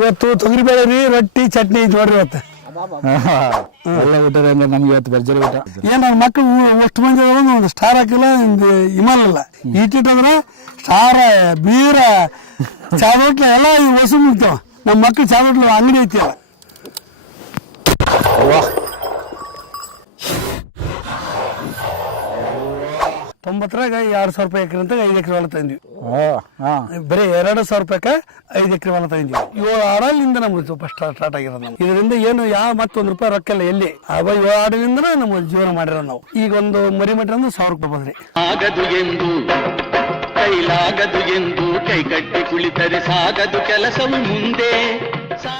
ಇವತ್ತು ತೊಗರಿಬೇಳೆ ರೀ ರೊಟ್ಟಿ ಚಟ್ನಿ ಐತಿ ನೋಡ್ರಿ ಇವತ್ತು ಒಳ್ಳೆ ಊಟ ಅಂದ್ರೆ ನಮ್ಗೆ ಇವತ್ತು ಭರ್ಜರಿ ಊಟ. ಏನ್ ನಮ್ಮ ಮಕ್ಕಳು ಅಷ್ಟು ಮಂದಿ ಒಂದು ಸ್ಟಾರ್ ಹಾಕಿಲ್ಲ ಇಮಲ್ ಇಲ್ಲ ಇಟ್ಟಿಟ್ಟಂದ್ರೆ ಸ್ಟಾರ ಬೀರ ಚಾದೋಟ್ಲ ಎಲ್ಲ ಈ ಹೊಸ ಮುಗ್ತಾವ. ನಮ್ಮ ಮಕ್ಕಳು ಚಾದೋಟ್ಲ ಅಂಗಡಿ ಐತಿ ಅಲ್ಲ. ತೊಂಬತ್ತರಾಗ 2,000 ರೂಪಾಯಿ ಎಕರೆ ಅಂತ 5 ಎಕರೆ ಹೊಲ ತಂದ್ವಿ. ಬರೀ 2,000 ರೂಪಾಯಿಗೆ 5 ಎಕರೆ ಹೊಲ ತಂದ್ವಿ. 7 ಆಡಲಿಂದ ನಮ್ಗೆ ಫಸ್ಟ್ ಸ್ಟಾರ್ಟ್ ಆಗಿರೋದು. ನಮ್ಗೆ ಇದರಿಂದ ಏನು ಯಾವ ಮತ್ತೊಂದು ರೂಪಾಯಿ ರೊಕ್ಕ ಎಲ್ಲಿ 7 ಆಡಲಿಂದ ನಮ್ಮ ಜೀವನ ಮಾಡಿರೋ ನಾವು. ಈಗ ಒಂದು ಮರಿ ಮಟ್ಟ ಅಂದ್ರೆ 1,000 ರೂಪಾಯಿ ಬಂದ್ರಿ. ಆಗದು ಎಂದು ಕೈಲಾಗದು ಎಂದು ಕೈಗಟ್ಟಿ ಕುಳಿತರೆ ಸಾಗದು ಕೆಲಸವು ಮುಂದೆ.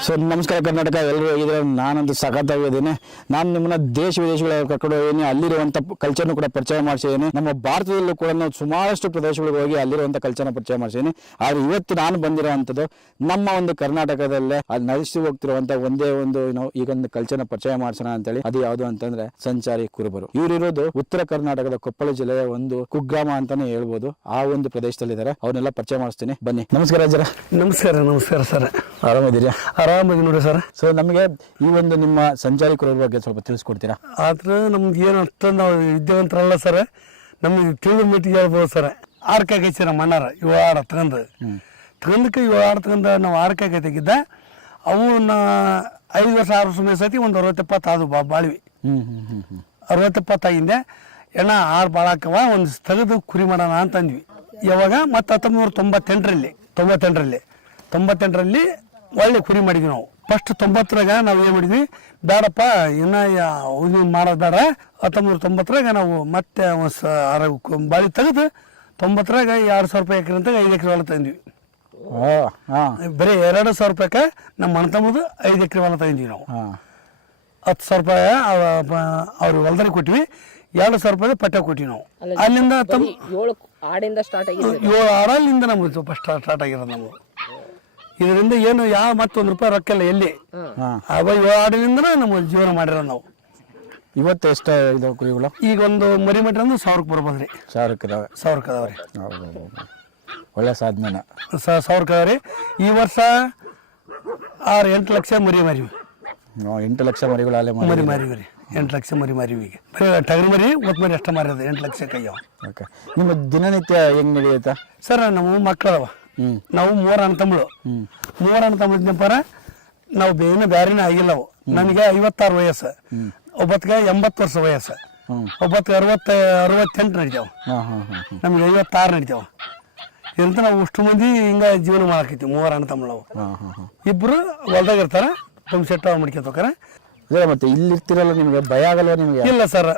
ಸೊ ನಮಸ್ಕಾರ ಕರ್ನಾಟಕ, ಎಲ್ಲರೂ ಹೇಗಿದ್ರೆ ನಾನಂತೂ ಸಖತ್ತಾಗಿದ್ದೀನಿ. ನಾನು ನಿಮ್ಮನ್ನ ದೇಶ ವಿದೇಶಗಳ ಕರ್ಕೊಂಡು ಹೋಗಿದ್ದೀನಿ, ಅಲ್ಲಿರುವಂಥ ಕಲ್ಚರ್ನು ಕೂಡ ಪರಿಚಯ ಮಾಡಿಸಿದ್ದೀನಿ. ನಮ್ಮ ಭಾರತದಲ್ಲೂ ಕೂಡ ನಾವು ಸುಮಾರಷ್ಟು ಪ್ರದೇಶಗಳಿಗೆ ಹೋಗಿ ಅಲ್ಲಿರುವಂಥ ಕಲ್ಚರ್ನ ಪರಿಚಯ ಮಾಡಿಸಿದ್ದೀನಿ. ಆದರೆ ಇವತ್ತು ನಾನು ಬಂದಿರೋವಂಥದ್ದು ನಮ್ಮ ಒಂದು ಕರ್ನಾಟಕದಲ್ಲೇ ಅದು ನಡೆಸಿ ಹೋಗ್ತಿರುವಂಥ ಒಂದೇ ಒಂದು ಈಗೊಂದು ಕಲ್ಚರ್ನ ಪರಿಚಯ ಮಾಡಿಸೋಣ ಅಂತೇಳಿ. ಅದು ಯಾವುದು ಅಂತಂದ್ರೆ ಸಂಚಾರಿ ಕುರುಬರು. ಇವರಿರೋದು ಉತ್ತರ ಕರ್ನಾಟಕದ ಕೊಪ್ಪಳ ಜಿಲ್ಲೆಯ ಒಂದು ಕುಗ್ರಾಮ ಅಂತಾನೆ ಹೇಳ್ಬೋದು. ಆ ಒಂದು ಪ್ರದೇಶದಲ್ಲಿದ್ದಾರೆ. ಅವ್ರನ್ನೆಲ್ಲ ಪರಿಚಯ ಮಾಡಿಸ್ತೀನಿ, ಬನ್ನಿ. ನಮಸ್ಕಾರ ಅಜ್ಜರ. ನಮಸ್ಕಾರ ಸರ್. ಆರಾಮಿದ್ದೀರಾ? ಆರಾಮಾಗಿ ನೋಡಿ ಸರ್. ಸೊ ನಮಗೆ ಈ ಒಂದು ನಿಮ್ಮ ಸಂಚಾರಿ ಕುರುಬರ ಬಗ್ಗೆ ಸ್ವಲ್ಪ ತಿಳಿಸ್ಕೊಡ್ತೀರಾ? ಆದ್ರೆ ನಮ್ದು ಏನು ಅಷ್ಟೊಂದು ನಾವು ವಿದ್ಯಾವಂತರಲ್ಲ ಸರ್. ನಮ್ಗೆ ತಿಳಿದ ಮೀಟಿಗೆ ಹೇಳ್ಬೋದು ಸರ್. ಆರ್ಕಾಯಿ ಹಚ್ಚಿ ನಮ್ಮ ಅಣ್ಣಾರ 7 ಆಡ ತಗೊಂಡಕ್ಕೆ 7 ಆಡ ತಗೊಂಡು ನಾವು ಆರ್ಕಾಯಿ ತೆಗಿದ್ದ ಅವು 5 ವರ್ಷ 6 ವರ್ಷ ಮೇಸತಿ ಒಂದು 60-70 ಆದವು ಬಾಳಿವಿ. 60-70 ಆಗಿಂದೆ ಎಣ್ಣ ಆರು ಬಾಳಾಕವ ಒಂದು ತೆಗೆದು ಕುರಿ ಮಾಡೋಣ ಅಂತಂದ್ವಿ. ಯಾವಾಗ ಮತ್ತು 1998ರಲ್ಲಿ ಒಳ್ಳೆ ಕುರಿ ಮಾಡಿದ್ವಿ ನಾವು. ಫಸ್ಟ್ 90ರಾಗ ನಾವು ಏನು ಮಾಡಿದ್ವಿ, ಬೇಡಪ್ಪ ಇನ್ನು ಮಾಡೋದು ಬೇಡ. 1990ರಾಗ ನಾವು ಮತ್ತೆ ಬಾಳಿ ತೆಗೆದು 90ರಾಗ 2,000 ರೂಪಾಯಿ ಎಕರೆ ಅಂತ 5 ಎಕರೆ ಹೊಲ ತಂದ್ವಿ. ಬರೀ 2,000 ರೂಪಾಯಿಗೆ ನಮ್ಮ ಅಣ್ಣ ತಮ್ಮದು 5 ಎಕರೆ ಹೊಲ ತಂದ್ವಿ ನಾವು. 10,000 ರೂಪಾಯಿ ಅವ್ರ ಹೊಲದಲ್ಲಿ ಕೊಟ್ವಿ, 2,000 ರೂಪಾಯಿ ಪಟ್ಟ ಕೊಟ್ವಿ ನಾವು. ಅಲ್ಲಿಂದ 7 ಆಡಲಿಂದ ನಮ್ಗೆ ಫಸ್ಟ್ ಸ್ಟಾರ್ಟ್ ಆಗಿರೋದು ನಮ್ಗೆ. ಇದರಿಂದ ಏನು ಯಾವ ಮತ್ತೊಂದು ರೂಪಾಯಿ ರೊಕ್ಕ ಎಲ್ಲಿ 7 ಆಡಲಿಂದ ನಮ್ಮ ಜೀವನ ಮಾಡಿರೋದು ನಾವು. ಇವತ್ತು ಎಷ್ಟು ಇದಾವೆ ಕುರಿಗಳು? ಈಗ ಒಂದು ಮರಿ ಮಟ್ಟ ಅಂದ್ರೆ 1,000 ರೂಪಾಯಿ ಬರ್ಬೋದ್ರಿ. 1,000 ಅದಾವ್ರಿ. ಒಳ್ಳೆ ಸಾಧನೆ. 1,000 ಅದಾವ್ರಿ. ಈ ವರ್ಷ 6-8 ಲಕ್ಷ ಮರಿ ಮಾರಿವಿ. 8 ಲಕ್ಷ ಮರಿಗಳು ಅಲ್ಲೇ ಮರಿ ಮಾರಿವ್ರಿ. 8 ಲಕ್ಷ ಮರಿ ಮಾರಿವಿ. ಈಗ ಟಗರು ಮರಿ ಒತ್ತು ಮರಿ ಅಷ್ಟ ಮಾರಿರೋದು 8 ಲಕ್ಷಕ್ಕೆ ಅಯ್ಯವ. ಓಕೆ, ನಿಮ್ಮ ದಿನನಿತ್ಯ ಹೆಂಗ್ ನಡೆಯುತ್ತಾ ಸರ್? ನಮ್ಮ ಮಕ್ಕಳವ, ನಾವು 3 ಅಣ್ಣ ತಮ್ಮಳು. 3 ಅಣ್ಣ ತಮ್ಮಪ್ಪಾರ ನಾವು ಬೇರೆನೇ ಆಗಿಲ್ಲ. ಅವು ನನಗೆ 56 ವಯಸ್ಸು, ಒಬ್ಬತ್ತಿಗೆ 80 ವರ್ಷ ವಯಸ್ಸು, ಒಬ್ಬತ್ತಿಗೆ 68 ನಡಿತಾವ, ನಮ್ಗೆ 56 ನಡಿತಾವ. ಇದಂತ ನಾವು ಅಷ್ಟು ಮಂದಿ ಹಿಂಗ ಜೀವನ ಮಾಡಾಕೈತಿ. 3 ಅಣ್ಣ ತಮ್ಮಳು. ಇಬ್ರು ಹೊಲ್ದಾಗ ಇರ್ತಾರ, ತುಂಬ ಸೆಟ್ ಮಾಡ್ಕೊತಾರ. ಮತ್ತೆ ಇಲ್ಲಿ ಇರ್ತಿರಲ್ಲ, ನಿಮ್ಗೆ ಭಯ ಆಗಲ್ವ? ನಿಮ್ಗೆ ಇಲ್ಲ ಸರ್,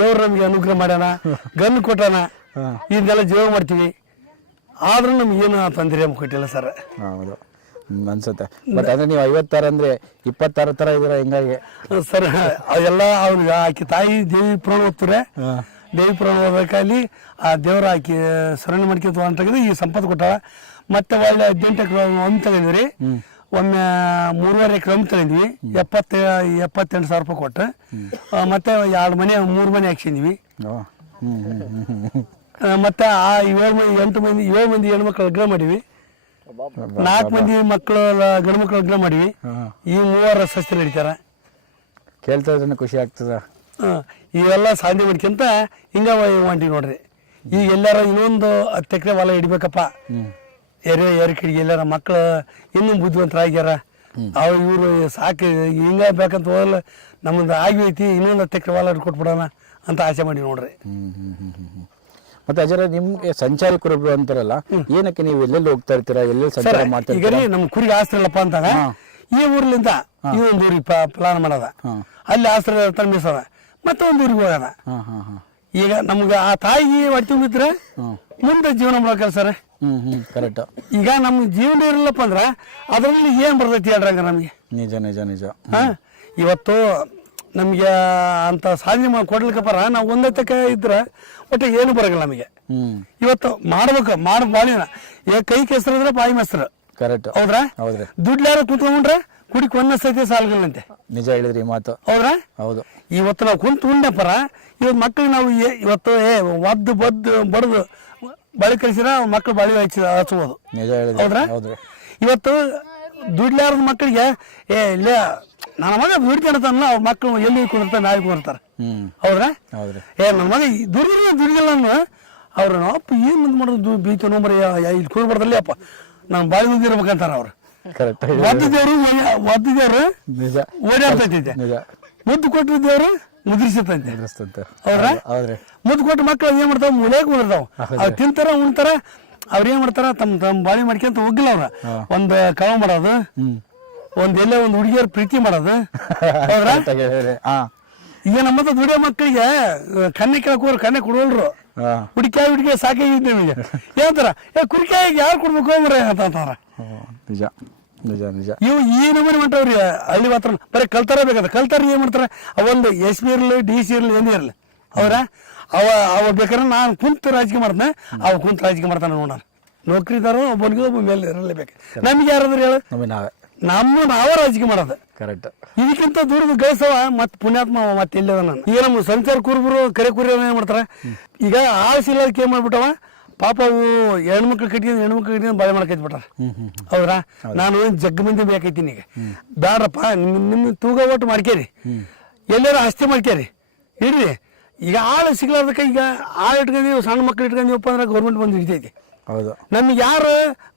ದೇವ್ರು ನಮ್ಗೆ ಅನುಗ್ರಹ ಮಾಡ್ಯಾನ, ಗನ್ ಕೊಟ್ಟಾನ, ಇದನ್ನೆಲ್ಲ ಜೀವ ಮಾಡ್ತೀವಿ. ಆದ್ರೂ ನಮ್ಗೆ ಏನು ತೊಂದರೆ ಕೊಟ್ಟಿಲ್ಲ ಸರ್. ಹೌದು ಅನ್ಸುತ್ತೆ. ಬಟ್ ಅಂದ್ರೆ ನೀವು 56 ಅಂದ್ರೆ 26 ತರ ಇದೀರ ಹಿಂಗಾಗಿ ಸರ್. ಅವೆಲ್ಲ ಅವ್ರಿಗೆ ಆಕಿ ತಾಯಿ ದೇವಿ ಪುರಾಣ ಓದ್ತಾರೆ. ದೇವಿ ಪುರಾಣ ಓದಬೇಕಲ್ಲಿ ಆ ದೇವ್ರ ಆಕಿ ಸರಣಿ ಮಾಡ್ಕೊಂತ ಅಂತಾಗಿದೆ ಈ ಸಂಪತ್ತು ಕೊಟ್ಟಾಳ. ಮತ್ತೆ ಒಳ್ಳೆ 18 ಎಕರೆ ಒಮ್ಮೆ ತಗೊಂಡ್ರಿ, ಒಮ್ಮೆ 3.5 ಎಕರೆ ಒಮ್ಮೆ ತಗೊಂಡ್ವಿ. 78,000 ರೂಪಾಯಿ ಕೊಟ್ಟು ಮತ್ತೆ 2 ಮನೆ 3 ಮನೆ ಹಾಕ್ಸಿದ್ವಿ. ಮತ್ತೆ ಆ 7 ಮಂದಿ ಹೆಣ್ಮಕ್ಳು ಲಗ್ನ ಮಾಡಿವಿ. 4 ಮಂದಿ ಮಕ್ಕಳು ಗಂಡು ಮಕ್ಳು ಲಗ್ನ ಮಾಡಿವಿ. ಈ 3 ಸಸ್ಯ ನಡೀತಾರ. ಕೇಳ್ತಾ ಇದ್ರೆ ಖುಷಿ ಆಗ್ತದ. ಇವೆಲ್ಲ ಸಾಧನೆ ಮಾಡ್ಕೊಂತ ಹಿಂಗ ಹೊಂಟಿವಿ ನೋಡ್ರಿ. ಈಗ ಎಲ್ಲಾರ ಇನ್ನೊಂದು 10 ಎಕರೆ ಹೊಲ ಹಿಡಿಬೇಕಪ್ಪ, ಎರೆ ಕಡೆಗೆ ಎಲ್ಲಾರ ಮಕ್ಳು ಇನ್ನೂ ಬುದ್ಧಿವಂತರಾಗ್ಯಾರ, ಇವರು ಸಾಕು ಹಿಂಗ ಬೇಕಂತ ಹೋಗಲ್ಲ, ನಮ್ಮದು ಆಗಿ ಐತಿ, ಇನ್ನೊಂದು 10 ಎಕರೆ ಹೊಲ ಕೊಟ್ಬಿಡೋಣ ಅಂತ ಆಸೆ ಮಾಡಿ ನೋಡ್ರಿ. ಮತ್ತೆ ಅಜರ ನಿಮ್ಗೆ ಸಂಚಾರಿ ಕುರುಬರು ಅಂತಾರಲ್ಲ, ಏನಕ್ಕೆ ನೀವು ಎಲ್ಲೆಲ್ಲಿ ಹೋಗ್ತಾ ಇರ್ತೀರಾ, ಎಲ್ಲೆಲ್ಲಿ ಸಂಚಾರ ಮಾಡ್ತಾ ಈಗ ರೀ ನಮ್ ಕುರಿಗೆ ಆಸ್ತಿ ಇಲ್ಲಪ್ಪ ಅಂತಾಗ ಈ ಊರ್ಲಿಂದ ಈ ಒಂದು ಊರಿಗೆ ಪ್ಲಾನ್ ಮಾಡೋದ, ಅಲ್ಲಿ ಆಸ್ತಿ ಮೀಸದ, ಮತ್ತೆ ಒಂದು ಊರಿಗೆ ಹೋಗೋದ. ಈಗ ನಮ್ಗೆ ಆ ತಾಯಿಗೆ ಹೊಟ್ಟೆ ತುಂಬಿದ್ರೆ ಮುಂದೆ ಜೀವನ ಮಾಡೋಕಲ್ಲ ಸರ್. ಕರೆಕ್ಟ್. ಈಗ ನಮ್ ಜೀವನ ಇರಲ್ಲಪ್ಪ ಅಂದ್ರ ಅದ್ರಲ್ಲಿ ಏನ್ ಬರ್ತೈತಿ ಹೇಳ್ರಂಗ ನಮ್ಗೆ. ನಿಜ ನಿಜ ನಿಜ. ಇವತ್ತು ನಮ್ಗೆ ಅಂತ ಸಾಧನೆ ಕೊಡ್ಲಿಕ್ಕಪ್ಪಾರ ನಾವು ಒಂದಕ್ಕೆ ಇದ್ರೆ ಒಟ್ಟು ಏನು ಬರಲ್ಲ ನಮಗೆ. ಇವತ್ತು ಮಾಡ್ಬೇಕು, ಬಾಳಿನ ಕೈ ಕೆಸರಿದ್ರೆ ಬಾಯಿ ಮೊಸರು. ಕರೆಕ್ಟ್. ಹೌದ್ರಾ? ದುಡ್ಲಾರ ಕುತ್ಕೊಂಡ್ರೆ ಕುಡಿಕ್ ಒಂದ ಸತಿ ಸಾಲ್ಗಳಂತೆ. ನಿಜ ಹೇಳಿದ್ರಿ ಮಾತು. ಹೌದ್ರಾ? ಹೌದು. ಇವತ್ತು ನಾವು ಕುಂತು ಉಂಡಪ್ಪರ ಇವತ್ತು ಮಕ್ಕಳಿಗೆ ನಾವು ಇವತ್ತು ಒದ್ದು ಬಡ್ದು ಬಳಿ ಕಳಿಸಿರ ಮಕ್ಕಳು ಬಳಿ ಹಚ್ಚಬಹುದು. ನಿಜ ಹೇಳಿದ್ರಿ. ಹೌದ್ರಾ? ಇವತ್ತು ದುಡ್ಲಾರದ ಮಕ್ಕಳಿಗೆ ಇಲ್ಲೇ ನನ್ನ ಮಗ ದುಡ್ಕೊಂಡತಾನಲ್ಲ ಅವ್ರ ಮಕ್ಕಳು ಎಲ್ಲಿ ಕುಂದಿರ್ತಾರೆ ನಾಳೆ ಕುಂದಿರ್ತಾರೆ ಹೌದ್ರಾ ನನ್ನ ಮಗ ದುಡ್ದಿಲ್ಲ ಅವ್ರ ಅಪ್ಪ ಏನು ಮುಂದೆ ಮಾಡೋದು ಬೀತ ನೋಂಬರಿ ಇಲ್ಲಿ ಕುಂದ್ಬಾರ್ದಲ್ಲಿ ಅಪ್ಪ ನಾನು ಬಾಳಿ ಮುಂದಿರ್ಬೇಕಂತಾರ ಅವ್ರು ಒದ್ದಿದ್ದೇವ್ರು ಓಡಾಡ್ತೈತೆ ಮುದ್ದು ಕೊಟ್ಟಿದ್ದೇವ್ರು ಮುದ್ರಿಸತೈತೆ ಅವ್ರ ಮುದ್ದು ಕೊಟ್ಟು ಮಕ್ಕಳು ಏನ್ ಮಾಡ್ತಾವ ಮೂಲೆ ಕುಂದಿರ್ತಾವ ಅವ್ರು ತಿಂತಾರ ಉಣ್ತಾರ ಅವ್ರ ಏನ್ ಮಾಡ್ತಾರ ತಮ್ಮ ಬಾಳಿ ಮಾಡ್ಕೊಂತ ಹೋಗಿಲ್ಲ ಅವ್ರ ಒಂದ್ ಕವ ಮಾಡೋದು ಎಲ್ಲೇ ಒಂದು ಹುಡುಗಿಯರ್ ಪ್ರೀತಿ ಮಾಡೋದು ಈಗ ನಮ್ಮತ್ತ ದುಡಿಯೋ ಮಕ್ಕಳಿಗೆ ಕನ್ನೆ ಕೇಳಕೋರು ಕನ್ನೆ ಕೊಡೋಲ್ರು ಹುಡುಕಾಯಿ ಸಾಕಾಗಿದ್ದೆ ನಿಮಗೆ ಏನಂತಾರ ಕುರಿಕಾಯಿಗೆ ಯಾರು ಕೊಡ್ಬೇಕು ಮರ ಅಂತಾರ ನಿಜ ನಿಜ ನಿಜ ಇವು ಈ ನಮೂನೆ ಮಾಡ್ತಾವ್ರಿ ಹಳ್ಳಿ ಮಾತ್ರ ಬರೀ ಕಲ್ತಾರ ಬೇಕಾದ ಕಲ್ತಾರ ಏನ್ ಮಾಡ್ತಾರ ಅವೊಂದು ಎಸ್ ಪಿ ಇರ್ಲಿ ಡಿ ಸಿ ಇರ್ಲಿ ಏನೇ ಇರ್ಲಿ ಅವ್ರ ಅವ ಬೇಕಾದ್ರೆ ನಾನು ಕುಂತು ರಾಜಕೀಯ ಮಾಡ್ತಾನೆ ಅವ ಕುಂತು ರಾಜಕೀಯ ಮಾಡ್ತಾನೆ ನೋಡೋಣ ನೌಕರಿದಾರು ಒಬ್ಬನಿಗೆ ಒಬ್ಬ ಮೇಲೆ ಇರಲೇಬೇಕು ನಮ್ಗೆ ಯಾರಾದ್ರೂ ಹೇಳು ನಾವ ರಾಜಕೀಯ ಮಾಡೋದು ಕರೆಕ್ಟ್ ಇದಕ್ಕಿಂತ ದೂರದ ಗಳಿಸವ ಮತ್ ಪುಣ್ಯಾತ್ಮ ಮತ್ತೆ ಇಲ್ಲದ ನಾನು ಈಗ ನಮ್ಮ ಸಂಚಾರ ಕುರುಬರು ಕರೆ ಕುರಿ ಏನ್ ಮಾಡ್ತಾರ ಈಗ ಆಳ್ಸಿಲ್ಲದಕ್ಕೆ ಏನ್ ಮಾಡ್ಬಿಟ್ಟವ ಪಾಪ ಅವು ಹೆಣ್ಮಕ್ಳು ಕಟ್ಕೊಂಡು ಬಾಳೆ ಮಾಡ್ಕೈತ್ ಬಿಟ್ಟಾರ ಹೌದ್ರಾ ನಾನು ಜಗ್ ಮಂದಿ ಬೇಕೈತೀನಿ ಈಗ ಬ್ಯಾಡ್ರಪ್ಪ ನಿಮ್ ತೂಗ ಒಟ್ಟು ಮಾಡ್ಕೇರಿ ಎಲ್ಲಾರ ಆಸ್ತಿ ಮಾಡ್ಕೇರಿ ಇಡ್ರಿ ಈಗ ಆಳು ಸಿಗ್ಲಾರ್ದಕ್ಕ ಈಗ ಆಳು ಇಟ್ಕೊಂಡಿವಿ ಸಣ್ಣ ಮಕ್ಳು ಇಟ್ಕೊಂಡಿವಪ್ಪ ಅಂದ್ರೆ ಗೌರ್ಮೆಂಟ್ ಬಂದು ಹಿಡಿತೈತಿ ಹೌದು ನಮ್ಗೆ ಯಾರು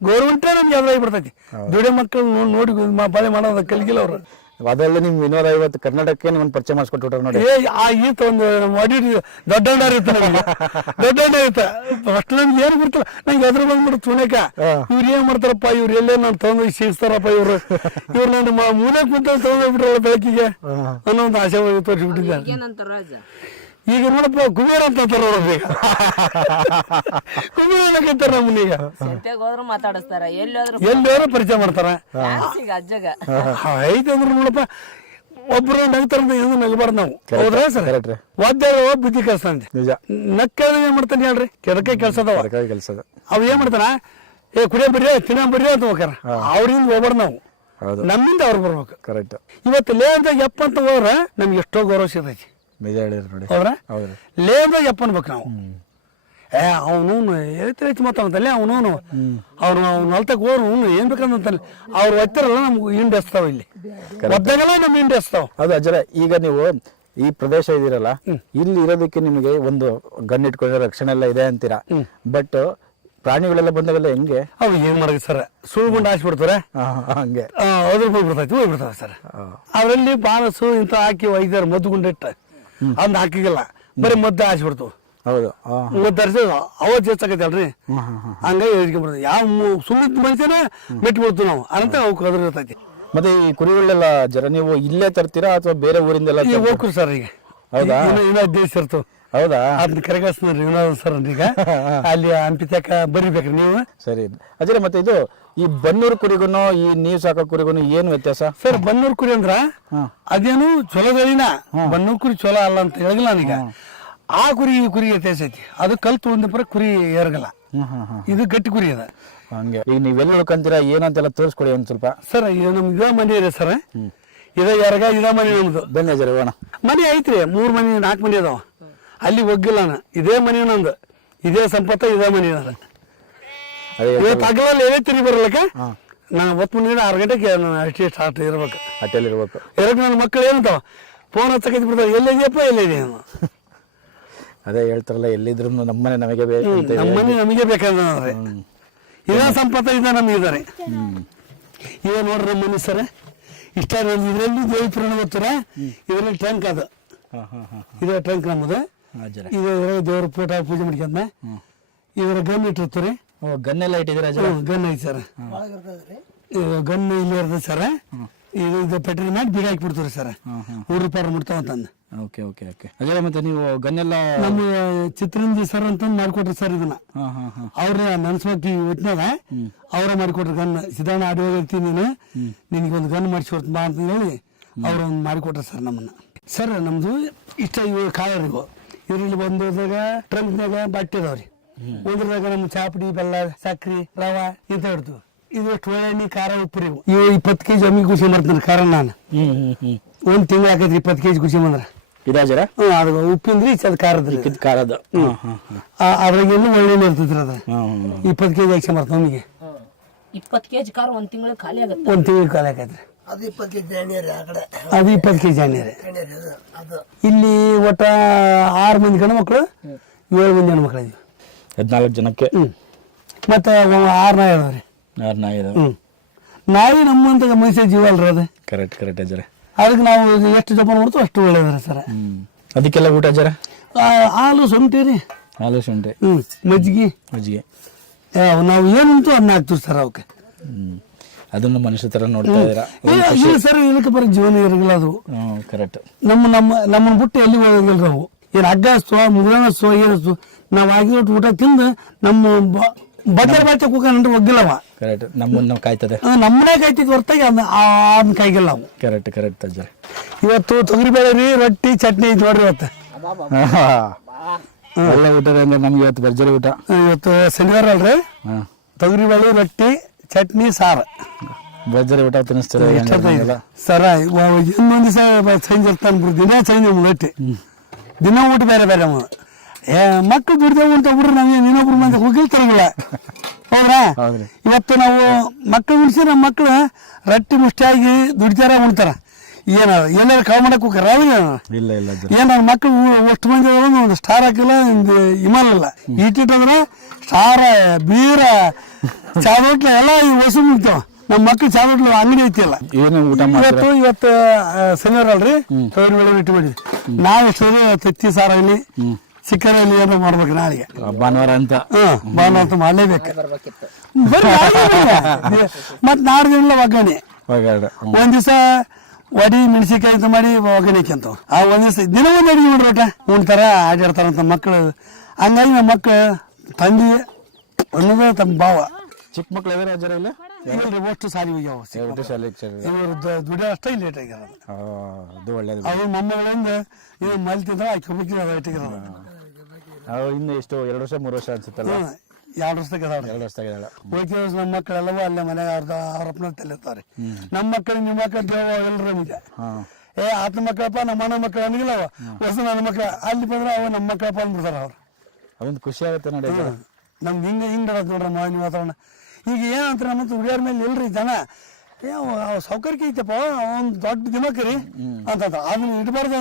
ಗೌರ್ಮೆಂಟೇ ನಮ್ಗೆ ಯಾವ್ದಾಗಿ ಬಿಡ್ತೈತಿ ದುಡಿಯೋ ಮಕ್ಕಳು ನೋಡಿ ಬಾಳೆ ಮಾಡೋದ ಕಲ್ಗಿಲ್ಲ ಅವ್ರು ಅದೆಲ್ಲ ನಿಮ್ 150 ಕರ್ನಾಟಕಕ್ಕೆ ನಿಮ್ಮನ್ನ ಪರಿಚಯ ಮಾಡಿಸ್ಕೊಟ್ಟು ನೋಡಿ ಈತ ಒಂದು ದೊಡ್ಡ ಇರುತ್ತೆ ಫಸ್ಟ್ ನಮ್ಗೆ ಏನು ಬಿಡ್ತಾರ ನಂಗೆ ಅದ್ರ ಬಂದ್ಬಿಟ್ಟು ತುಣಕ ಇವ್ರು ಏನ್ ಮಾಡ್ತಾರಪ್ಪ ಇವ್ರು ಎಲ್ಲೇ ನಾನು ತಗೊಂಡೋಗಿ ಶಿಸ್ತಾರಪ್ಪ ಇವ್ರು ನನ್ನ ಮೂಲೆ ಕುಂತ ತಗೊಂಡೋಗ್ಬಿಟ್ರಲ್ಲ ಬೆಳಕಿಗೆ ಅನ್ನೋ ಒಂದು ಆಸೆ ತೋರಿಸ್ಬಿಟ್ಟಿದ್ದೆ ಈಗ ನೋಡಪ್ಪ ಕುಬೇರ ಅಂತ ಈಗ ಕುಬೇರ ಅನ್ನಕಂತಾರ ನಮ್ಮನ್ನೀಗ ಎಲ್ಲಾದ್ರೂ ಪರಿಚಯ ಮಾಡ್ತಾರ ಐತಂದ್ರ ನೋಡಪ್ಪ ಒಬ್ರು ನಗ್ತಾರಂತ ಏನು ನಗಬಾರ್ದು ನಾವು ಹೌದ್ರಾ ಸರ್ ವಾದ್ಯಾರ ಬುದ್ಧಿ ಕೆಲಸ ಅಂತೆ ನಕ್ಕ ಏನ್ ಮಾಡ್ತಾನೆ ಹೇಳ್ರಿ ಕೆಡಕೆ ಕೆಲ್ಸದವ ಅವ್ ಏನ್ ಮಾಡ್ತಾನ ಕುಡಿಯೋ ಬರ್ರಿ ತಿನ್ನ ಬರ್ರಿ ಅಂತ ಹೋಗ್ಯಾರ ಅವ್ರಿಂದ ಹೋಗ್ಬಾರ್ದು ನಾವು ನಮ್ಮಿಂದ ಅವ್ರು ಬರ್ಬೇಕು ಕರೆಕ್ಟ್ ಇವತ್ತು ಲೇದಾಗ ಯಪ್ಪ ಅಂತ ಹೋದ್ರ ನಮ್ಗೆ ಎಷ್ಟೋ ಗೌರವ ಸಿಗೈತಿ ಹೌದ್ರಾ ಲೇದಾಗ ಯಪ್ಪ ಅನ್ಬೇಕು ನಾವು ಅವನು ಹೇಳ್ತಿ ಮಾತಾಡ್ತಲ್ಲ ಅವನು ಅವ್ನು ನಲ್ತಕ್ ಹೋದ್ರು ಏನ್ ಬೇಕಂತಲ್ಲ ಅವ್ರು ಒತ್ತರಲ್ಲ ನಮ್ಗೆ ಹಿಂಡ್ ಹಚ್ತಾವ ಇಲ್ಲಿ ಒದ್ದಾಗೆಲ್ಲ ನಮ್ಗೆ ಹಿಂಡ್ ಹಚ್ತಾವ ಅದು ಅಜ್ಜರ ಈಗ ನೀವು ಈ ಪ್ರದೇಶ ಇದೀರಲ್ಲ ಇಲ್ಲಿ ಇರೋದಕ್ಕೆ ನಿಮಗೆ ಒಂದು ಗನ್ ಇಟ್ಕೊಂಡ್ರೆ ರಕ್ಷಣೆ ಎಲ್ಲ ಇದೆ ಅಂತೀರಾ ಬಟ್ ಪ್ರಾಣಿಗಳೆಲ್ಲ ಬಂದಾಗೆಲ್ಲ ಹೆಂಗೆ ಅವ್ ಏನ್ ಮಾಡಿದ್ವಿ ಸರ್ ಸುಳ್ಗುಂಡು ಹಾಕ್ಬಿಡ್ತಾರೆ ಹಂಗೆ ಅದ್ರ ಹೋಗ್ಬಿಡ್ತಾವೆ ಸರ್ ಅವರಲ್ಲಿ ಬಾಳಸು ಇಂತ ಹಾಕಿ ಒಯ್ದಾರ ಮದ್ದು ಗುಂಡಿಟ್ಟ ಅಂದ್ ಹಾಕಿಗಿಲ್ಲ ಬರೀ ಮದ್ದು ಹಾಸ್ಬಿಡ್ತು ಹೌದು ಮದ್ದು ಅವತ್ತು ಹೆಚ್ಚಾಕೈತಲ್ರಿ ಹಂಗಾಗಿ ಹೇಳ್ಕೊಂಡ್ಬಿಡ್ತೀವಿ ಯಾವ ಸುಳ್ಳಿದ ಮನುಷ್ಯನೇ ಬಿಟ್ಬಿಡ್ತೀವಿ ನಾವು ಅಂತ ಅವಕ್ಕೆ ಅದ್ರ ಇರ್ತೈತಿ ಮತ್ತೆ ಈ ಕುರಿಗಳೆಲ್ಲ ಜರ ನೀವು ಇಲ್ಲೇ ತರ್ತೀರಾ ಅಥವಾ ಬೇರೆ ಊರಿಂದೆಲ್ಲ ಹೋಗ್ರಿ ಸರ್ ಈಗ ಹೌದಾ ಇನ್ನೂ ದೇಶ ಇರ್ತು ಹೌದಾ ಅದನ್ನ ಕರೆಗಸ್ತೀರಿ ಸರ್ ಈಗ ಅಲ್ಲಿ ಹಂಪಿತಕ ಬರಿಬೇಕ್ರಿ ನೀವು ಸರಿ ಅಜರ ಮತ್ತೆ ಇದು ಈ ಬನ್ನೂರು ಕುರಿಗೂ ಈ ನೀವ್ ಸಾಕೋ ಕುರಿಗೂ ಏನು ವ್ಯತ್ಯಾಸ ಸರ್ ಬನ್ನೂರು ಕುರಿ ಅಂದ್ರ ಅದೇನು ಚೊಲೋಗಳಿನ ಬನ್ನೂರು ಕುರಿ ಚೊಲೋ ಅಲ್ಲ ಅಂತ ಹೇಳಿಲ್ಲ ನಾನೀಗ ಆ ಕುರಿ ಈ ಕುರಿ ವ್ಯತ್ಯಾಸ ಐತಿ ಅದು ಕಲ್ ತೊಗೊಂಡಿಪರ ಕುರಿ ಏರ್ಗಲ್ಲ ಇದು ಗಟ್ಟಿ ಕುರಿ ಅದ ಹಂಗೆ ಈಗ ನೀವೆಲ್ಲ ನೋಡ್ಕೊಂತೀರಾ ಏನಂತೆಲ್ಲ ತೋರಿಸ್ಕೊಡಿ ಒಂದ್ ಸ್ವಲ್ಪ ಸರ್ ಇದು ನಮ್ಗೆ ಇದ ಮನೆ ಇದೆ ಸರ್ ಇದ ಯಾರಗ ಇದ ಮನೆ ನಮ್ದು ಬನ್ನಿ ಅಜರ ಹೋಗೋಣ ಮನೆ ಐತ್ರಿ 3 ಮನೆ 4 ಮನೆ ಅದಾವ ಅಲ್ಲಿ ಹೋಗಿಲ್ಲ ನಾನು ಇದೇ ಮನೆ ನಂದು ಇದೇ ಸಂಪತ್ತ ಇದೇ ಮನೆ ತಗಲಲ್ಲಿ ಏನೇ ತಿರುಗಿ ಬರಲಕ್ಕ ನಾನು 9 ಮನೆ 6 ಗಂಟೆಗೆ ನಾನು ಅಷ್ಟೇ ಸ್ಟಾರ್ಟ್ ಇರ್ಬೇಕು ಅಟ್ಟೆಲ್ಲಿ ಇರ್ಬೇಕು ಎರಡ್ ನನ್ನ ಮಕ್ಕಳು ಏನಂತಾವ ಫೋನ್ ಹಚ್ಚಕೈತಿ ಬಿಡ್ತಾವ ಎಲ್ಲಿದೆಯಪ್ಪ ಎಲ್ಲಿದೆ ಅದೇ ಹೇಳ್ತಾರಲ್ಲ ಎಲ್ಲಿದ್ರು ನಮ್ಮನೆ ನಮಗೆ ಬೇಕು ನಮ್ಮನೆ ನಮಗೆ ಬೇಕಾದ್ರೆ ಇದೇ ಸಂಪತ್ತ ಇದ ನಮ್ಗೆ ಇದಾರೆ ಇವ ನೋಡ್ರಿ ನಮ್ಮ ಮನೆ ಸರ್ ಇಷ್ಟ ಇದರಲ್ಲಿ ದೇವಿ ಪುರಾಣ ಗೊತ್ತರ ಇದರಲ್ಲಿ ಟ್ಯಾಂಕ್ ಅದು ಇದೇ ಟ್ಯಾಂಕ್ ನಮ್ಮದು ಇದು ದೇವ್ರ ಫೋಟೋ ಪೂಜೆ ಮಾಡ್ಕೊಂಡ ಇದರ ಗನ್ ಇಟ್ಟಿರ್ತೀರಿ ಗನ್ನೆಲ್ಲ ಇಟ್ಟಿದ್ದೀರಾ ಗನ್ ಐತಿ ಸರ್ ಗನ್ ಇಲ್ಲಿ ಇರ್ತದೆ ಸರ್ ಇದು ಪೆಟ್ರೋಲ್ ಮಾಡಿ ಬೀಗ ಹಾಕಿಬಿಡ್ತೀರಿ ಸರ್ ₹100 ಮುಡ್ತಾವ ಅಂತಂದು ಓಕೆ ಓಕೆ ಓಕೆ ಅದೇ ಮತ್ತೆ ನೀವು ಗನ್ನೆಲ್ಲ ನಮ್ಮ ಚಿತ್ರಂಜಿ ಸರ್ ಅಂತ ಮಾಡ್ಕೊಟ್ರಿ ಸರ್ ಇದನ್ನ ಅವ್ರ ನನ್ಸ್ವಾಕಿ ಒಟ್ಟಿನಾಗ ಅವ್ರ ಮಾಡಿಕೊಟ್ರಿ ಗನ್ ಸಿದ್ದಣ್ಣ ಆಡಿ ಹೋಗಿರ್ತೀನಿ ನೀನು ನಿನಗೆ ಒಂದು ಗನ್ ಮಾಡಿಸ್ಕೊಡ್ತೀನಿ ಬಾ ಅಂತ ಹೇಳಿ ಅವ್ರ ಒಂದು ಮಾಡಿಕೊಟ್ರಿ ಸರ್ ನಮ್ಮನ್ನ ಸರ್ ನಮ್ದು ಇಷ್ಟ ಇವು ಕಾಯರಿಗೂ ಇವ್ರಲ್ಲಿ ಬಂದಾಗ ಟ್ರಂಕ್ನಾಗ ಬಟ್ಟೆ ಅದಾವ್ರಿ ಒಂದ್ರದಾಗ ನಮ್ಮ ಚಾಪಡಿ ಬೆಲ್ಲ ಸಕ್ರಿ ರವಾ ಇಂತ ಇಡ್ತೀವಿ ಇದು ಒಳ್ಳೆಣ್ಣೆ ಖಾರ ಉಪ್ಪು ಇವು 20 kg ಅಮ್ಮಿ ಖುಷಿ ಮಾಡ್ತೀನಿ ಖಾರ ನಾನು 1 ತಿಂಗಳು ಹಾಕೈತ್ರಿ 20 kg ಖುಷಿ ಮಾಡ್ರ ಇದಾಜರ ಅದು ಉಪ್ಪಿಂದ್ರಿ ಅದು ಖಾರದ ಅದ್ರಾಗ ಏನು ಒಳ್ಳೆಣ್ಣೆ ಇರ್ತೈತ್ರಿ ಅದ 20 kg ಹಾಕಿ ಮಾಡ್ತಾವ ನಮಗೆ 20 kg ಕಾರ್ 1 ತಿಂಗಳು ಖಾಲಿ ಆಗುತ್ತೆ. 1 ತಿಂಗಳು ಕಾಲ ಆಕೈತ್ರಿ. ಅದು 20 kg ಎಣ್ಣೆ ಆ ಕಡೆ ಅದು 20 kg ಎಣ್ಣೆ ರೀ. ಅದು ಇಲ್ಲಿ ಒಟ್ಟ 6 ಮಂದಿ ಗಂಡು ಮಕ್ಕಳು 7 ಮಂದಿ ಹೆಣ್ಮಕ್ಳು ಇದೀವಿ. 14 ಜನಕ್ಕೆ ಮತ್ತೆ 6 ನಾಯಿ ಅದಾವ ರೀ. 6 ನಾಯಿ ಇದಾವೆ. ನಾಯಿ ನಮ್ಮಂತ ಮನುಷ್ಯ ಜೀವ ಅಲ್ರಿ ಅದು. ಕರೆಕ್ಟ್ ಅಜ್ಜರೆ. ಅದಕ್ಕೆ ನಾವು ಎಷ್ಟು ಜಪ ಮಾಡ್ತೀವಿ ಅಷ್ಟು ಒಳ್ಳೇದ್ರಿ ಸರ್. ಅದಕ್ಕೆಲ್ಲ ಊಟ ಅಜ್ಜರೆ? ಹಾಲು ಶುಂಠಿ ರೀ. ಹಾಲು ಶುಂಠಿ, ಮಜ್ಜಿಗೆ ನಾವು ಏನು ಉಂಟು ಅದನ್ನ ಹಾಕ್ತೀವಿ ಸರ್ ಅವಕ್ಕೆ. ಅದನ್ನು ಮನುಷ್ಯ ತರ ನೋಡ್ತಾ ಇದ್ದೀರಾ ಸರ್. ಇದಕ್ಕೆ ಬರೋ ಜೀವನ ಇರಲಿಲ್ಲ ಅದು. ಕರೆಕ್ಟ್. ನಮ್ಮನ್ನ ಬಿಟ್ಟು ಎಲ್ಲಿ ಹೋಗಂಗಿಲ್ಲ ಅವು. ಏನು ಹಗ್ಗ ಸ್ವ ಮುಗಿದ ಸ್ವ ಏನು ನಾವು ಆಗಿರೋ ಊಟ ತಿಂದು ನಮ್ಮ ಬದರ್ ಬಾಚೆ ಕೂಕಂಡ್ರೆ ಒಗ್ಗಿಲ್ಲವ. ಕರೆಕ್ಟ್. ನಮ್ಮನ್ನ ಕಾಯ್ತದೆ. ನಮ್ಮನೆ ಕಾಯ್ತಿದ್ ಹೊರತಾಗಿ ಅದನ್ನ ಕಾಯ್ಗಿಲ್ಲ ಅವು. ಕರೆಕ್ಟ್ ಅಜ್ಜರೆ. ಇವತ್ತು ತೊಗರಿಬೇಳೆ ರೀ, ರೊಟ್ಟಿ ಚಟ್ನಿ ಐತಿ ನೋಡ್ರಿ. ಇವತ್ತು ಎಲ್ಲ ಊಟ ಅಂದ್ರೆ ನಮ್ಗೆ ಇವತ್ತು ಭರ್ಜರಿ ಊಟ. ಇವತ್ತು ಶನಿವಾರ ಅಲ್ರಿ. ತೊಗರಿಬೇಳೆ ರೊಟ್ಟಿ ಚಟ್ನಿ ಸಾರು ಭರ್ಜರಿ ಊಟ ತಿನ್ನಿಸ್ತಾರೆ ಸರ. ಇನ್ನೊಂದು ದಿವಸ ಚೇಂಜ್ ಇರ್ತಾನೆ. ದಿನ ಚೇಂಜ್ ರೊಟ್ಟಿ, ದಿನ ಊಟ ಬೇರೆ ಬೇರೆ. ಮಕ್ಕಳು ದುಡ್ದೇವು ಅಂತ ಬಿಡ್ರಿ, ನಮ್ಗೆ ಇನ್ನೊಬ್ರು ಮಂದಿ ಹೋಗಿರ್ತಾರಲ್ಲ. ಹೌದ್ರಾ? ಇವತ್ತು ನಾವು ಮಕ್ಕಳು ಉಳಿಸಿ ನಮ್ಮ ಮಕ್ಕಳು ರೊಟ್ಟಿ ಮುಷ್ಟಿಯಾಗಿ ದುಡಿತಾರ ಉಣ್ತಾರ. ಏನಾರ ಕಾವು ಮಾಡಕ್ ಹೋಗ್ಯಾರ? ಇಲ್ಲ ಏನ್ ನನ್ನ ಮಕ್ಕಳು ಅಷ್ಟು ಮಂದಿ ಒಂದು ಸ್ಟಾರ್ ಹಾಕಿಲ್ಲ, ಒಂದು ಹಿಮಾಲ ಇಲ್ಲ. ಇಟ್ಟಿಟ್ಟಂದ್ರೆ ಸ್ಟಾರ ಬೀರ ಚಾದೋಟ್ಲ ಎಲ್ಲ ಈ ಹೊಸ ಮುಗ್ತಾವ. ನಮ್ಮ ಮಕ್ಳು ಚಾದೋಟ್ಲ ಅಂಗಡಿ ಐತಿಲ್ಲ. ಇವತ್ತು ಶನಿವಾರ ಅಲ್ರಿ, ತೊಗರಿಬೇಳೆ ರೊಟ್ಟಿ ಮಾಡಿದ್ವಿ. ನಾವ್ ಎಷ್ಟು ತತ್ತಿ ಸಾರ ಇಲ್ಲಿ ಚಿಕ್ಕನಲ್ಲಿ ಏನೋ ಮಾಡ್ಬೇಕು ನಾಳೆಗೆ. ಭಾನುವಾರ ಅಂತ ಮಾಡ್ಲೇಬೇಕು. ಮತ್ ನಾಡ್ದು ದಿನ ಒಗ್ಗರಣೆ. ಒಂದ್ ದಿವಸ ವಡಿ ಮೆಣಸಿನ್ಕಾಯಿ ಅಂತ ಮಾಡಿ ಒಗ್ಗರಣೆ ಅಂತ ಒಂದ್ ದಿವಸ ದಿನ ಒಂದ್ ಅಡಿಗೆ ಮಾಡ್ರಿ ಒಟ್ಟ ಉಣ್ತಾರ ಆಟಾಡ್ತಾರಂತ ಮಕ್ಕಳು. ಹಂಗಾಗಿ ನಮ್ಮ ಮಕ್ಕಳು ತಂದಿ ಅನ್ನೋದು ತಮ್ಮ ಭಾವ. ಚಿಕ್ಕ ಮಕ್ಳು ಇದಾರೆ ಅಜ್ಜರ ಇಲ್ಲ? ಇಲ್ರಿ, ಅಷ್ಟು ಸಾಲಿ ಹೋಗ್ಯಾವ. ಇವ್ರು ದುಡಿಯೋ ಅಷ್ಟೇ ಲೇಟ್ ಆಗ್ಯಾರ. ಅವ್ರ ಮೊಮ್ಮಗಳಿಂದ ಇವ್ ಮಲ್ತಿದ್ರ ಇಟ್ಟಿಗಿರೋದು. ಇನ್ನು ಎಷ್ಟು 2 ವರ್ಷ 3 ವರ್ಷ ಅನ್ಸುತ್ತಲ್ಲ? 2 ವರ್ಷದಾಗ ಹೋಗಿ ನಮ್ಮ ಮಕ್ಕಳೆಲ್ಲವೂ ಅಲ್ಲೇ ಮನೆಗೆ ಅವ್ರ ಅಪ್ಪನ ತಲ್ಲಿರ್ತಾರೆ. ನಮ್ಮ ಮಕ್ಕಳು ನಿಮ್ಮ ಮಕ್ಕಳು ದೇವ ಎಲ್ಲರ ಮುಂದೆ ಆತನ ಮಕ್ಕಳಪ್ಪ ನಮ್ಮ ಅಣ್ಣ ಮಕ್ಕಳು ಅನ್ನಗಿಲ್ಲ. ಹೊಸ ನನ್ನ ಮಕ್ಕಳು ಅಲ್ಲಿ ಬಂದ್ರೆ ಅವ ನಮ್ಮ ಮಕ್ಕಳಪ್ಪ ಅಂದ್ಬಿಡ್ತಾರ ಅವ್ರು. ಅದೊಂದು ಖುಷಿ ಆಗುತ್ತೆ ನೋಡಿ. ನಮ್ಗೆ ಹಿಂಗೆ ನೋಡ್ರಿ ಮಾವಿನ ವಾತಾವರಣ. ಈಗ ಏನಂತ ನಮ್ಮ ಹುಡುಗಿಯರ ಮೇಲೆ ಇಲ್ರಿ ಜನ ಸೌಕರ್ಯ ಐತಪ್ಪ, ಒಂದು ದೊಡ್ಡ ದಿಮಾಕರಿ ಅಂತ ಅದನ್ನ ಇಟ್ಬಾರ್ದು.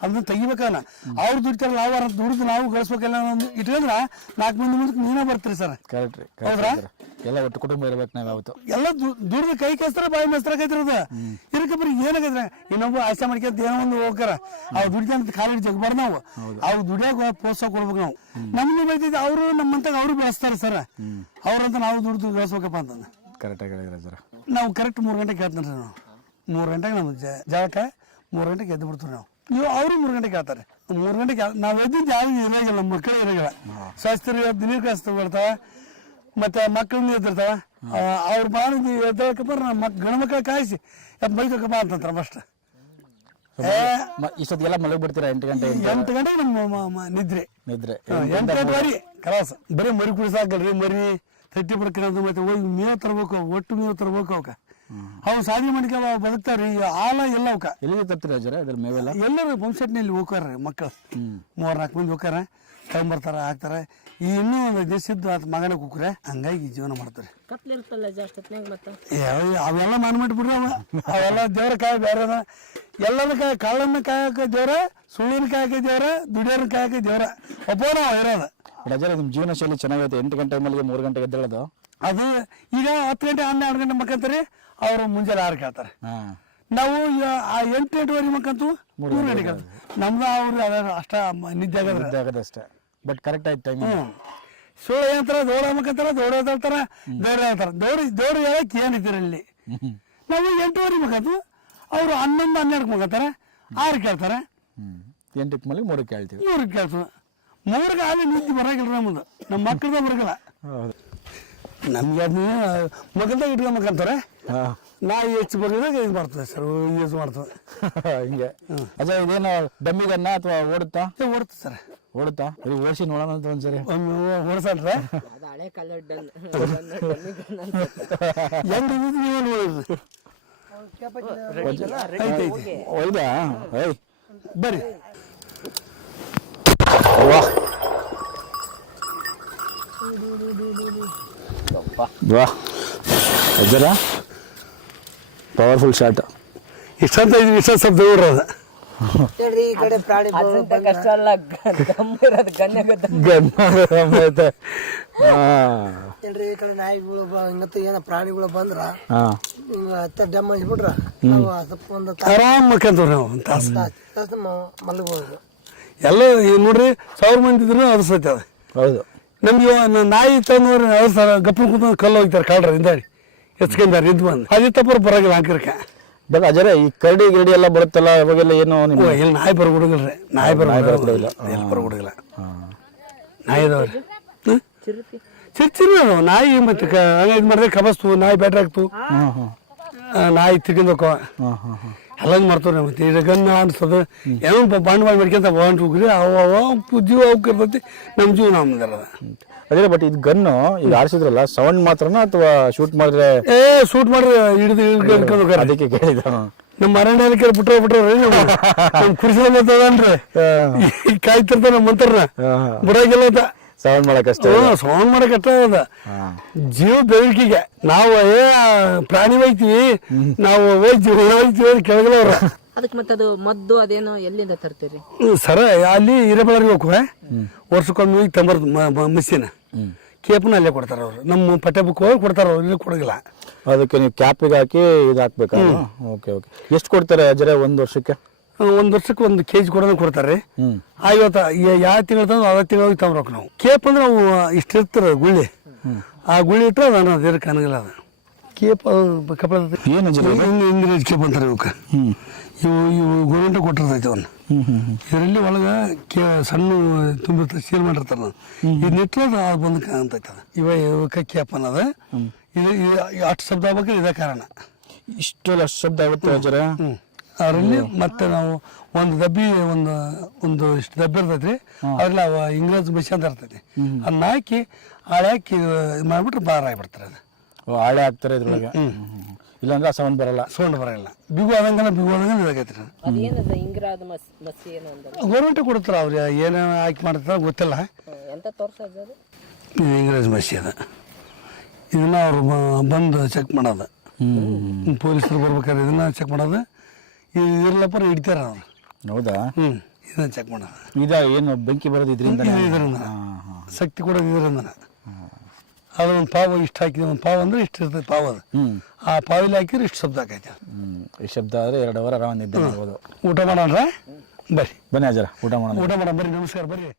ಅದನ್ನ ತೆಗಿಬೇಕನ್ನ ಅವ್ರು ದುಡಿತಾರಲ್ಲ, ಅವ್ರ ದುಡಿದು ನಾವು ಗಳಿಸ್ಬೇಕಲ್ಲ ಒಂದು ಇಟ್ಕೊಂಡ್ರ 4 ಮಂದಿ ಮುಂದಕ್ಕೆ ನೀನೇ ಬರ್ತೀರಿ ಸರ್. ಹೌದ್ರಾ? ಎಲ್ಲ ಒಟ್ಟು ಕುಟುಂಬ ಇರ್ಬೇಕು ನಾವು. ಯಾವತ್ತು ಎಲ್ಲ ದುಡ್ದು ಕೈ ಕೆಸ್ತಾರ ಬಾಯಿ ಮೆಸ್ತಾರಕೈತಿರೋದು. ಇದಕ್ಕೆ ಬರೀ ಏನಾಗೈತ್ರ ಇನ್ನೊಬ್ಬ ಆಸೆ ಮಾಡ್ಕೊಂತ ಏನೋ ಒಂದು ಹೋಗ್ತಾರ. ಅವ್ರು ದುಡಿದಂತ ಖಾಲಿ ಜಗಬಾರ್ದು ನಾವು. ಅವ್ರು ದುಡಿಯಾಗ ಪ್ರೋತ್ಸಾಹ ಕೊಡ್ಬೇಕು ನಾವು. ನಮ್ಗೆ ಬೆಳಿತೈತಿ, ಅವರು ನಮ್ಮಂತಾಗ ಅವ್ರು ಬೆಳೆಸ್ತಾರೆ ಸರ್. ಅವ್ರಂತ ನಾವು ದುಡ್ದು ಬೆಳೆಸ್ಬೇಕಪ್ಪ ಅಂತಂದ. ಕರೆಕ್ಟಾಗಿ ಹೇಳಿದ್ರೆ ಸರ್. ನಾವು ಕರೆಕ್ಟ್ 3 ಗಂಟೆಗೆ ಹೇಳ್ತಾನೆ ನಾವು. 3 ಗಂಟೆಗೆ ನಮ್ಮ ಜಳಕ 3 ಗಂಟೆಗೆ ಎದ್ದು ಬಿಡ್ತೀವಿ ನಾವು. ಅವರು 3 ಗಂಟೆಗೆ ಹೇಳ್ತಾರೆ. 3 ಗಂಟೆಗೆ ನಾವು ಎದ್ದಿದ್ದು ಯಾರಿಗೂ ಇರಾಗಿಲ್ಲ, ನಮ್ಮ ಮಕ್ಕಳೇ ಇರಾಗಿಲ್ಲ. ಶಾಸ್ತ್ರಿ ದಿನ ಕಳಿಸ್ತಾ ಬರ್ತಾವ, ಮತ್ತೆ ಮಕ್ಕಳನ್ನ ಎದ್ದಿರ್ತಾವ. ಅವ್ರು ಬಾಳ ಎದ್ದಕ್ಕಪ್ಪ ನಮ್ಮ ಗಂಡು ಮಕ್ಕಳ ಕಾಯಿಸಿ ಬೈಕಪ್ಪ ಅಂತಂತಾರ ಫಸ್ಟ್. ಇಷ್ಟೊತ್ತಿಗೆಲ್ಲ ಮಲಗಿ ಬಿಡ್ತೀರಾ? 8 ಗಂಟೆಗೆ ನಮ್ಮ ನಿದ್ರೆ 8 ಬಾರಿ ಕಲಾಸ. ಬರೀ ಮರಿ ಕುಡಿಸಾಕಲ್ರಿ, ಮರಿ ತಟ್ಟಿ ಬಿಡ್ಕೊಂಡು ಮತ್ತೆ ಹೋಗಿ ಮೇವು ತರ್ಬೇಕು, ಒಟ್ಟು ಮೇವು ತರ್ಬೇಕು. ಅವಕ್ಕ ಅವ್ ಸಾಧನೆ ಮಾಡಿಕ ಬದುಕ್ತಾರ್ರಿ. ಆಲ ಎಲ್ಲ ಅವಕ್ಕ ಎಲ್ಲಿಗೆ ತರ್ತೀರ ಅದ್ರ ಮೇವೆಲ್ಲ? ಎಲ್ಲರೂ ಪಂಪ್ಸೆಟ್ನಲ್ಲಿ ಹೋಗ್ತಾರ ಮಕ್ಕಳು. 3-4 ಮಂದಿ ಹೋಗ್ತಾರ, ತಗೊಂಬರ್ತಾರ, ಹಾಕ್ತಾರ. ಈ ಇನ್ನೂ ಒಂದು ದಿವಸದ್ದು ಆತ ಮಗನ ಕುಕ್ರೆ ಹಂಗಾಗಿ ಜೀವನ ಮಾಡ್ತಾರೆ. ಅವೆಲ್ಲ ಮಾಡ್ಬಿಟ್ಬಿಡ್ರಿ. ಅವೆಲ್ಲ ದೇವ್ರ ಕಾಯಿ ಬೇರೆ ಅದ. ಎಲ್ಲದ ಕಾಯಿ, ಕಳ್ಳನ್ನ ಕಾಯಕ ದೇವ್ರ, ಸುಳ್ಳಿನ ಕಾಯಕ ದೇವ್ರ, ದುಡಿಯೋರ ಕಾಯಕ ದೇವ್ರ. ಒಬ್ಬ ನಾವು ಇರೋದು. ನಿಮ್ ಜೀವನ ಶೈಲಿ ಚೆನ್ನಾಗೈತೆ. 8 ಗಂಟೆ ಮೇಲೆ 3 ಗಂಟೆಗೆ ಎದ್ದೇಳೋದು. ಅದು ಈಗ 10 ಗಂಟೆ 12 ಗಂಟೆ ಮಕ್ಕಂತಾರೆ. ಅವ್ರು ಮುಂಜಾನೆ 6 ಕೇಳ್ತಾರೆ. ನಾವು 8-8:30 ಮಕ್ಕಂತು 3 ಗಂಟೆಗೆ. ನಮ್ದು ಅವ್ರು ಅಷ್ಟ ನಿದ್ದೆ ಆಗದಷ್ಟೇ. ಬಟ್ ಕರೆಕ್ಟ್ ಆಯ್ತು ಟೈಮ್. ಸುಳ್ಳು ಏನಂತಾರ, ದೌಡ ಮಕ್ಕಂತಾರ, ದೌಡ್ತಾರ, ದೌಡ ಹೇಳ್ತಾರ. ದೌಡ ಹೇಳಕ್ ಏನಿದ್ದೀರ ಇಲ್ಲಿ. ನಾವು 8:30 ಮಕ್ಕಂತು, ಅವ್ರು 11-12 ಮಕ್ಕಂತಾರ, 6 ಕೇಳ್ತಾರೆ. 8ಕ್ಕೆ ಮಲಗಿ 3ಕ್ಕೆ ಕೇಳ್ತೀವಿ. 3ಕ್ಕೆ ಕೇಳ್ತೀವಿ. 3ಕ್ಕೆ ಅಲ್ಲಿ ನಿದ್ದೆ ಬರಾಗಿಲ್ಲ ನಮ್ಮದು. ನಮ್ಮ ಮಕ್ಕಳದ ಬರಗಲ್ಲ. ನಮ್ಗೆ ಅದನ್ನ ಮಗಲ್ದಾಗ ಇಟ್ಕೊಂಬೇಕಂತಾರೆ. ನಾ ಹೆಚ್ಚು ಬಗ್ಗದಾಗ ಇದು ಮಾಡ್ತದೆ ಸರ್, ಯೂಸ್ ಮಾಡ್ತದೆ. ಹಿಂಗೆ ಅಜ್ಜ, ಇದೇನು ಡಮ್ಮಿಗನ್ನ ಅಥವಾ ಓಡುತ್ತಾ? ಓಡುತ್ತೆ ಸರ್. ಓಡುತ್ತಾ? ಓಡಿಸಿ ನೋಡೋಣ ಅಂತ ಒಂದ್ಸರಿ. ಓಡಿಸಲ್ರ ಹೌದಾ? ಬರ್ರಿ. ವಾಹ್ ಅಜ್ಜರ ಪವರ್ಫುಲ್ ಶಾಟ್. ಇಷ್ಟಂತ ಇದು ಇಷ್ಟ ಶಬ್ದ ನೋಡ್ರಿ ಅದು ಹೇಳ್ರಿ ಈ ಕಡೆ ಪ್ರಾಣಿ ಕಷ್ಟ ಅಲ್ಲ ಗಮ್ ಇರೋದು ಗನ್ಯಾಗತ್ತ ಹೇಳ್ರಿ ಈ ಕಡೆ ನಾಯಿಗಳು ಹಿಂಗತ್ತ ಏನ ಪ್ರಾಣಿಗಳು ಬಂದ್ರ ಹಾಂ ಹಿಂಗ ಹತ್ತ ಡಮ್ ಹಚ್ಬಿಟ್ರ ನಾವು ಸ್ವಲ್ಪ ಒಂದು ಆರಾಮ್ ಮಕ್ಕಂತವ್ರಿ ನಾವು ಒಂದು ತಾಸು ತಾಸು ಮಲಗಬಹುದು. ಎಲ್ಲ ಈಗ ನೋಡ್ರಿ 1000 ಮಂದಿ ಇದ್ರು ಅದು ಸತ್ಯ ಅದ. ಹೌದು. ನಮ್ಗೆ ನಾಯಿ ತಂದ್ರೆ ಅವ್ರು ಸರ್ ಗಪ್ಪನ ಕುಂತ ಕಲ್ಲು ಹೋಗ್ತಾರೆ ಕಾಳ್ರ ಹಿಂದಾಡಿ ಎತ್ಕೊಂಡಾರೆ ಇದ್ದು ಬಂದು ಅದೇ ತಪ್ಪರು ಬರಾಗಿಲ್ಲ ಅಂಕರ್ಕ. ಬಟ್ ಅಜರ ಈ ಕರಡಿ ಗಿರಡಿ ಎಲ್ಲ ಬರುತ್ತಲ್ಲ ಅವಾಗೆಲ್ಲ ಏನು ನಿಮ್ಮ ಇಲ್ಲಿ ನಾಯಿ ಬರಗುಡಿಗಲ್ರಿ ನಾಯಿ ಬರಗುಡಿಲ್ಲ ಎಲ್ಲಿ ಬರಗುಡಿಲ್ಲ ನಾಯಿ ಇದಾವ್ರಿ ಚಿರ್ಚಿರಿ ಅದು ನಾಯಿ ಮತ್ತೆ ಹಂಗ ಇದು ಮಾಡಿದ್ರೆ ಕಬಸ್ತು ನಾಯಿ ಬ್ಯಾಟ್ರಿ ಆಗ್ತು ನಾಯಿ ತಿರ್ಕೊಂಡೋಕವ ಎಲ್ಲ ಮಾಡ್ತಾವ್ರಿ. ಮತ್ತೆ ಈಗ ಗನ್ನ ಅನ್ಸೋದು ಏನೋ ಬಂಡವಾಳ ಮಾಡ್ಕೊಂತ ಬಾಂಡ್ ಹೋಗ್ರಿ ಅವ ಜೀವ ಹೋಗಿರ್ತೈತಿ ನಮ್ಮ ಜೀವ ನಮ್ದಲ್ಲ. ಅದೇ ಬಟ್ ಇದು ಗನ್ನು ಈಗ ಆರಿಸಿದ್ರಲ್ಲ ಸೌಂಡ್ ಮಾತ್ರನಾ ಅಥವಾ ಶೂಟ್ ಮಾಡಿದ್ರೆ ಶೂಟ್ ಮಾಡ್ರಿ ಹಿಡಿದು ಹಿಡ್ಕೊಂಡು ಹೋಗ್ಯಾರ. ಅದಕ್ಕೆ ಕೇಳಿದ ನಮ್ಮ ಅರಣ್ಯ ಬಿಟ್ರೆ ನಮ್ ಕುರ್ಸಿ ಬರ್ತದನ್ರಿ ಕಾಯ್ತಿರ್ತಾರ ನಮ್ಮ ಮಂತ್ರನ ಬಿಡಾಗಿಲ್ಲ ಸೌಂಡ್ ಮಾಡಕ್ಕಷ್ಟೇ. ಸೌಂಡ್ ಮಾಡಕ್ ಅಷ್ಟ ಅದ ಜೀವ ಬೆಳಕಿಗೆ ನಾವು ಪ್ರಾಣಿ ಒಯ್ತೀವಿ ನಾವು ಒಯ್ತೀವಿ ಕೆಳಗಲ್ಲ ಅವ್ರ. ಅದಕ್ಕೆ ಮತ್ತೆ ಅದು ಮದ್ದು ಅದೇನೋ ಎಲ್ಲಿಂದ ತರ್ತೀರಿ? ಸರ ಅಲ್ಲಿ ಹಿರೇಬಳ್ಳಾರಿಗೆ ಹೋಗುವ ವರ್ಷಕ್ಕೊಮ್ಮೆ ಹೋಗಿ ತಂಬರ್ದು ಮಿಸ್ಸಿನ ಕೇಪ್ನ ಅಲ್ಲೇ ಕೊಡ್ತಾರ ಅವ್ರು. ನಮ್ಮ ಪಠ್ಯ ಬುಕ್ ಹೋಗಿ ಕೊಡ್ತಾರ ಅವ್ರು, ಇಲ್ಲಿ ಕೊಡಗಿಲ್ಲ. ಅದಕ್ಕೆ ನೀವು ಕ್ಯಾಪಿಗೆ ಹಾಕಿ ಇದು ಹಾಕ್ಬೇಕಾ? Okay okay. ಎಷ್ಟು ಕೊಡ್ತಾರೆ ಅಜರೆ ಒಂದು ವರ್ಷಕ್ಕೆ? ಒಂದು ವರ್ಷಕ್ಕೆ 1 kg ಕೊಡ್ತಾರೆ ರೀ. ಇವತ್ತು ಯಾವ ತಿಂಗಳು ತಂದು ಅದ ತಿಂಗಳಿಗೆ ತಗೊಬೇಕು ನಾವು. ಕೇಪ್ ಅಂದ್ರೆ ನಾವು ಇಷ್ಟ ಇರ್ತಾರ ಗುಳ್ಳಿ, ಆ ಗುಳ್ಳಿ ಇಟ್ಟರೆ ಅದು ಅದಕ್ಕೆ ಅನಗಿಲ್ಲ. ಅದು ಕೇಪ್ ಕಪಡ ಏನು ಇಂಗ್ರೇಜ್ ಕೇಪ್ ಅಂತಾರೆ ಇವಕ್ಕೆ. ಇವು ಗೋರ್ಮೆಂಟ್ ಕೊಟ್ಟಿರ್ತೈತೆ ಅವನ್ನ. ಇದರಲ್ಲಿ ಒಳಗೆ ಸಣ್ಣ ತುಂಬಿರ್ತಾರೆ, ಸೀಲ್ ಮಾಡಿರ್ತಾರೆ. ನಾವು ಇದು ಇಟ್ಟರೆ ಅದು ಬಂದು ಕಾಣ್ತೈತೆ. ಅದು ಇವಕ್ಕೆ ಕೇಪ್ ಅನ್ನೋದು ಇದು ಅಷ್ಟು ಶಬ್ದ ಆಗ್ಬೇಕು. ಇದೇ ಕಾರಣ ಇಷ್ಟೆಲ್ಲ ಶಬ್ದ ಆಗುತ್ತೆ ಅಜರ. ಅದರಲ್ಲಿ ಮತ್ತೆ ನಾವು ಒಂದು ದಬ್ಬಿ ಒಂದು ಇಷ್ಟು ದಬ್ಬಿ ಇರ್ತೈತಿ. ಅದ್ರಲ್ಲಿ ಅವ ಇಂಗ್ರೇಜ್ ಮೆಷಿ ಅಂತ ಇರ್ತೈತಿ. ಅದನ್ನ ಹಾಕಿ ಹಾಳೆ ಹಾಕಿ ಇದು ಮಾಡಿಬಿಟ್ರೆ ಬಾರ ಆಗಿಬಿಡ್ತಾರೆ. ಅದು ಹಾಳೆ ಹಾಕ್ತಾರೆ ಇದ್ರೊಳಗೆ. ಇಲ್ಲಾಂದ್ರೆ ಸೌಂಡ್ ಬರಲ್ಲ. ಸೌಂಡ್ ಬರಲ್ಲ. ಬಿಗು ಆದಂಗೆಲ್ಲ ಇದಾಗೈತಿ. ಅದೇನದ ಇಂಗ್ರಾದ ಮಸಿ ಏನೋ ಅಂದ ಗೌರ್ಮೆಂಟ್ ಕೊಡ್ತಾರ. ಅವ್ರು ಏನೇನು ಹಾಕಿ ಮಾಡ್ತಾರ ಗೊತ್ತಿಲ್ಲ. ಎಂತ ತೋರ್ಸೋದು ಅದು? ಇದು ಇಂಗ್ರೇಜ್ ಮೆಷಿ ಅದ. ಇದನ್ನ ಅವ್ರು ಬಂದು ಚೆಕ್ ಮಾಡೋದು. ಪೊಲೀಸರು ಬರ್ಬೇಕಾದ್ರೆ ಇದನ್ನ ಚೆಕ್ ಮಾಡೋದು. ಇರಲ್ಲಪ್ಪ ಹಿಡಿತಾರ ಅವ್ರು. ಹೌದಾ? ಇದನ್ನ ಚೆಕ್ ಮಾಡೋದು. ಏನು ಬೆಂಕಿ ಬರೋದು ಇದರಿಂದ? ಇದರಿಂದ ಶಕ್ತಿ ಕೊಡೋದು ಇದರಿಂದ. ಅದು ಒಂದು ಪಾವು ಇಷ್ಟು ಹಾಕಿದೆ. ಒಂದು ಪಾವು ಅಂದ್ರೆ ಇಷ್ಟು ಇರ್ತದೆ ಪಾವು. ಅದು ಆ ಪಾವಿಲಿ ಹಾಕಿದ್ರೆ ಇಷ್ಟು ಶಬ್ದ ಆಕೈತೆ. ಈ ಶಬ್ದ ಆದರೆ 2 ಅವರ್ ಆರಾಮ ನಿದ್ದೆ ಮಾಡ್ಬೋದು. ಊಟ ಮಾಡೋಣ ಬರ್ರಿ. ಬನ್ನಿ ಅಜರ ಊಟ ಮಾಡೋಣ. ಊಟ ಮಾಡೋಣ ಬರ್ರಿ. ನಮಸ್ಕಾರ ಬರ್ರಿ.